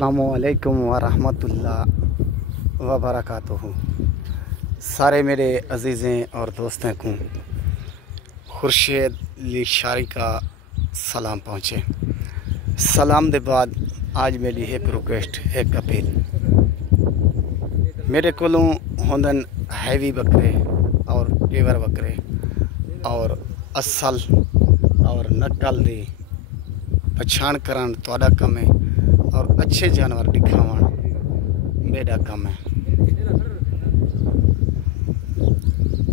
अस्सलामुअलैकुम वरहमतुल्लाह वबरकातुहू। सारे मेरे अजीज़ें और दोस्तों को खुर्शीद लिशारी का सलाम पहुँचे। सलाम दे बाद आज मेरी एक रिक्वेस्ट एक अपील। मेरे को होंदन हैवी बकरे और पेवर बकरे और असल और नकल दी पछाण करण तुहाडा कम है और अच्छे जानवर दिखावण मेरा कम है।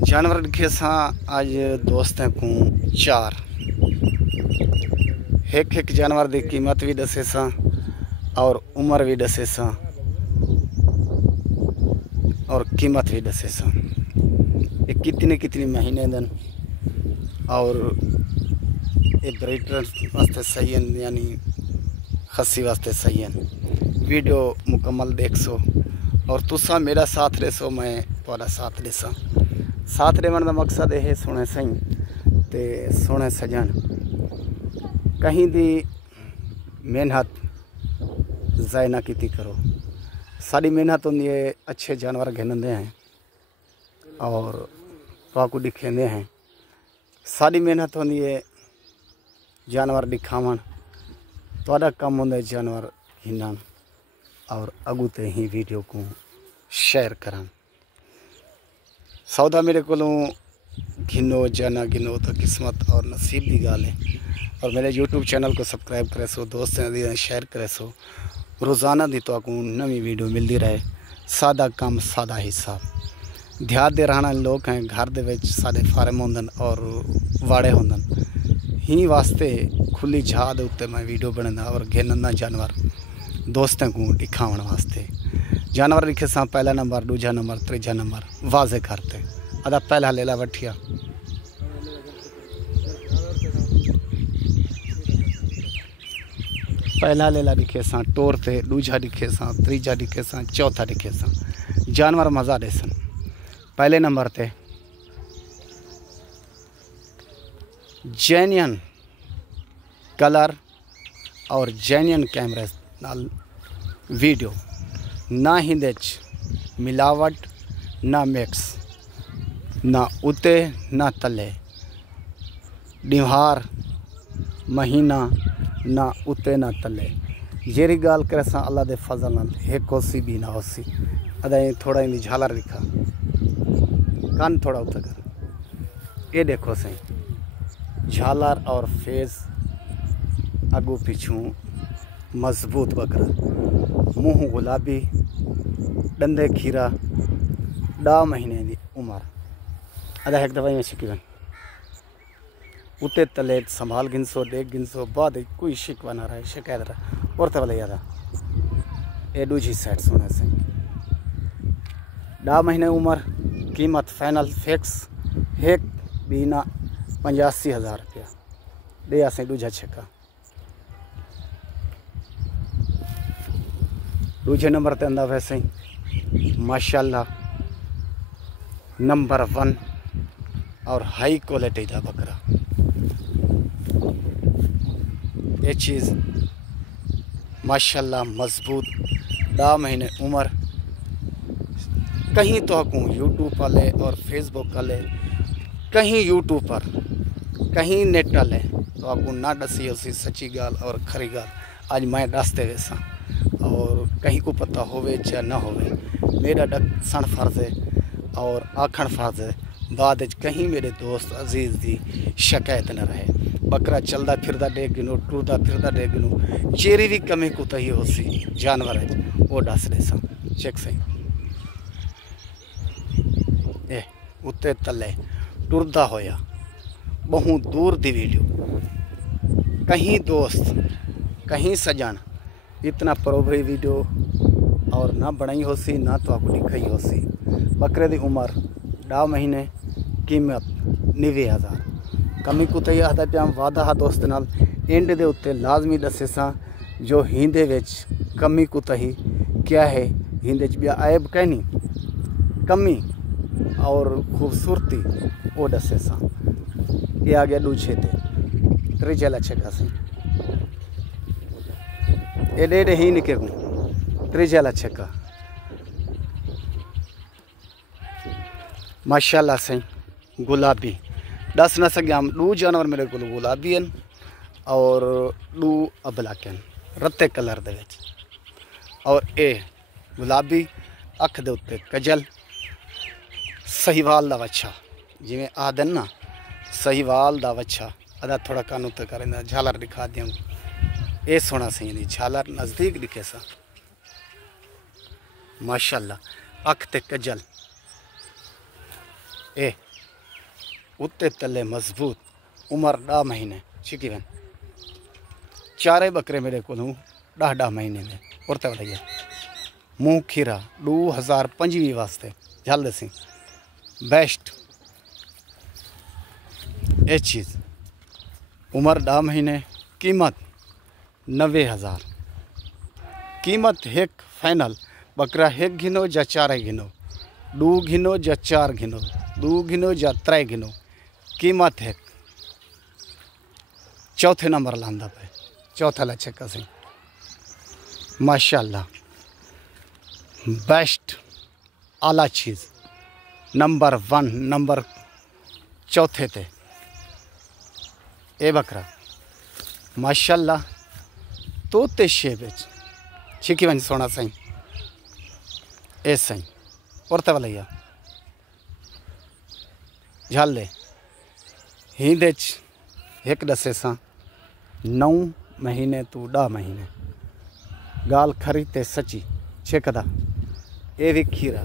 जानवर दिखे सा आज दोस्तों को चार एक जानवर की कीमत भी दसे सा और उम्र भी दसे सा और कीमत भी दसे सा। ये कितने महीने दिन और ये ब्रीडर वास्ते सही है, यानी खस्सी वास्ते सही है। वीडियो मुकम्मल देख सो और तुसा मेरा साथ दे सो, मैं तुम्हारा साथ देसा। साथ देवन का मकसद है सुने सही ते सुने सजन कहीं दी मेहनत ज़ाय ना की करो। साड़ी मेहनत होंगी है अच्छे जानवर घिनते हैं और तो दिखेंदे हैं। साड़ी मेहनत होंगी है जानवर दिखावन, तुहाडा कम होंदा जानवर घिनन और अगू ते ही वीडियो को शेयर करन। सौदा मेरे को घिनो जाना गिनो तो किस्मत और नसीब की गाल है। और मेरे यूट्यूब चैनल को सब्सक्राइब करे सो, दोस्तों शेयर करे सो। रोज़ाना दी तो आपको नवी वीडियो मिलती रहे। सादा काम सादा हिसाब। ध्यान दे रहना लोग हैं घर दे विच साडे फार्म होंदन और वाड़े होंदन ही वास्ते खुली छाह दे उत्ते मैं वीडियो बनाना और घिनना जानवर दोस्तों को दिखावन वास्ते। जानवर दिखे सा पहला नंबर, दूजा नंबर, तीजा नंबर वाजे करते अदा पहला लेला वठिया। पहला लेला दिखे सा टोर थे, दूजा दिखे सा, तीजा दिखे सा, चौथा दिखे सा। जानवर मज़ा दे सन। पहले नंबर ते जेन्यन कलर और जेन्यन कैमरे नाल वीडियो, ना हिंदे मिलावट ना मिक्स, ना उते ना तले, डिहार महीना ना उते ना तले। जेरी गाल करे सा अल्लाह दे फजल नाल एक होसी भी ना होसी। अदा थोड़ा इन झालर दिखा कान थोड़ा उतर कर ये देखो सही झालर और फेस अगू पीछू मजबूत बकरा, मुँह गुलाबी, डंदे खीरा, 2 महीने की उम्र। अदा एक दवाई में शिकवन उते तले संभाल गिनसो, देख गिनसो, बाद कोई शिकवा ना रहे, शिकायत रहा और तब ले यादा ये दूजी साइड सोने से 2 महीने उम्र। कीमत फाइनल फिक्स एक बीना 85,000 रुपया दे आसे दूजा छक्का। दूजे नंबर ते अंदा वैसे ही माशाल्लाह नंबर 1 और हाई क्वालिटी का बकरा। ये चीज़ माशाल्लाह मजबूत, 2 महीने उम्र। कहीं तो आपको यूट्यूब वाले और फेसबुक वाले कहीं यूट्यूब पर कहीं नेट वाले तो आपको ना दसी उसी सच्ची गाल और खरी गाल आज मैं दसते वैसा। और कहीं को पता होवे या ना होवे, मेरा डक सण फर्ज है और आखण फर्ज है। बाद कहीं मेरे दोस्त अजीज़ की शिकायत न रहे। बकरा चलता फिरदा देख गिनो, टुरदा फिरदा देख गिनो, चेरी भी कमी को तही हो सी जानवर है वो दस दे सा। चेक सही ए उत्ते तले टुरदा होया बहुत दूर दी वीडियो। कहीं दोस्त कहीं सजन इतना परोभरी वीडियो और ना बनाई हो सी ना तो आपको दिखाई हो सी। बकरे की उम्र 2 महीने, कीमत 90,000। कमी कुतई आता पिया वादा हा दोस्त नाल एंड दे उत्ते लाजमी दसे सा जो हिंदे विच कमी कुतई क्या है, हिंदे च बिया ऐब कहनी कमी और खूबसूरती वो दसे सा। ये आ गया दूजे ते त्रिजला छक्का से एडे ही निके त्रिजला छक्का माशाल्लाह सही गुलाबी दस न सघियां ॾू जानवर मेरे को गुलाबी हैं और ॾू अबलाक हैं रत्ते कलर दे विच और ए गुलाबी अख दे उत्ते कजल सहीवाल दा वच्छा जिवें आदन ना सहीवाल दा वच्छा अदा थोड़ा कान उत्ते करेंदा झालर दिखा दियां ए सोना सही दी झालर नज़दीक दिखे सा माशाल्लाह अख ते कजल ए उत्ते तले मजबूत उम्र 10 महीने छिकी वन चारे बकरे मेरे को 10 महीने में और बढ़िया मुँह खीरा 2025 वास्ते झल दसी बेस्ट ये चीज़ उम्र 10 महीने कीमत 90,000 कीमत एक फाइनल बकरा एक घिनो या 4 घिनो 2 घिनो या 4 घिनो 2 घिनो या 3 घिनो कीमत है चौथे नंबर लांदा पे चौथा लच्छे का सही माशाल्लाह बेस्ट आला चीज़ नंबर 1 नंबर चौथे थे ए बकरा माशाल्लाह तोते शेब छिकी वन सोना सही ए सही और तवलैया झाल दे हिंदे एक दसे सा 9 महीने तू 10 महीने गाल खरी ते सची छेकदा ए भी खीरा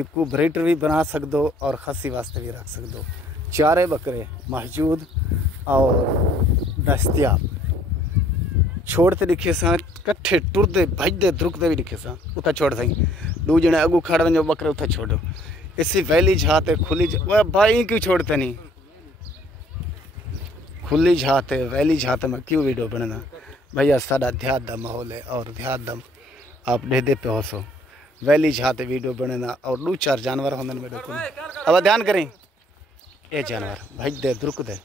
इको ब्रीडर भी बना सकदो और खसी वास्ते भी रख सकदो चारे बकरे मौजूद और दस्तियाब छोड़ते दिखे सा कट्ठे टुरदे भजदे द्रुकदे भी दिखे सा उथा छोड़ सही 2 जने अगू खड़ वञो बकरे उथा छोड़ो इसी वैली झाते खुली भाई क्यों छोड़ते नहीं खुली झाते वैली झाते में क्यों वीडियो बनना भैया सादा देहात दा माहौल है और देहात दा आप डेदे पे होसो वैली झाते वीडियो बनना और 2-4 जानवर होंदन मेरे को अब ध्यान करें ये जानवर भज दे द्रुक दे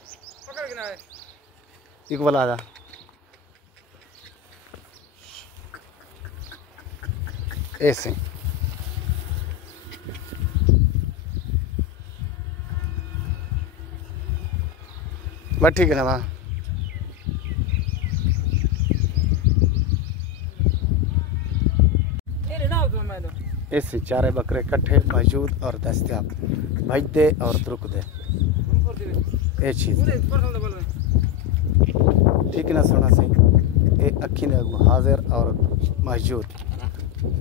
एक वाला दा ऐसे बस ठीक है ना वहाँ ऐसे चारे बकरे इकट्ठे मौजूद और दस्तियाब भज दे और द्रुक दे ये चीज़ ठीक है ना सोना सही ये अखी ने हाजिर और मौजूद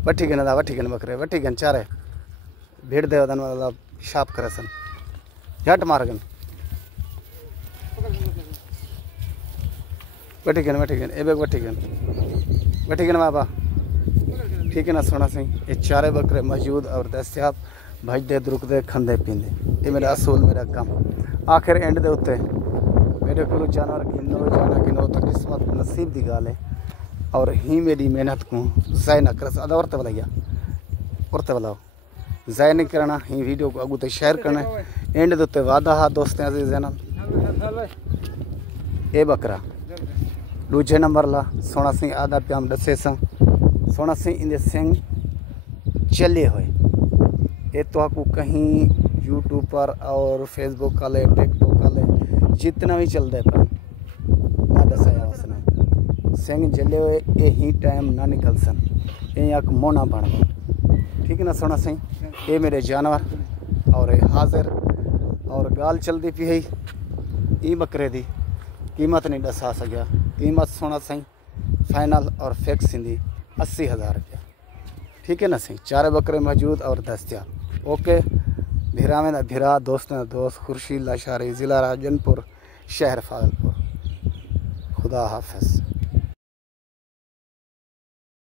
वठी गन दा वठी गन बकरे वठी गन चारे भीड़ दे वदन वाला शाप करसन झट मारगन वठी गन ए बेग वठी गन बाबा ठीक है ना सोना सही ये चारे बकरे मौजूद और दस्तियाब भज दे द्रुक दे खंदे पींदे ये मेरा असूल मेरा काम आखिर एंड दे उत्ते मेरे को जानवर गिनो जाना गिनो तो किस्मत नसीब दी गाल है और ही मेरी मेहनत को ज़ाय न कर अदा और बुलाओ ज़ाय नहीं करना ही वीडियो को अगू तक शेयर करना एंड दे उत्ते वादा हा दोस्तें अजीज़ ए बकरा दूजे नंबर ला सोना सिंह आधा प्याम दसे सा सोना सिंह इंदे सिंह चले हुए ये तो आपको कहीं यूट्यूब पर और फेसबुक वाले टिकटॉक वाले जितना भी चल दे पर ना दसाया उसने सिंह जले हुए ये ही टाइम ना निकल सन ये एक मोना बन गए ठीक है ना सोना सिंह ये मेरे जानवर और ये हाजिर और गाल चलती पी है ई बकरे दी कीमत नहीं दसा सकिया कीमत सोना सही फाइनल और फिक्स इंदी 80,000 रुपया ठीक है ना सही चारे बकरे मौजूद और दस्तियाब ओके भिरा में भिरा दोस्त ने दोस्त खुर्शीद लाशारी ज़िला राजनपुर शहर फाजलपुर खुदा हाफिज़।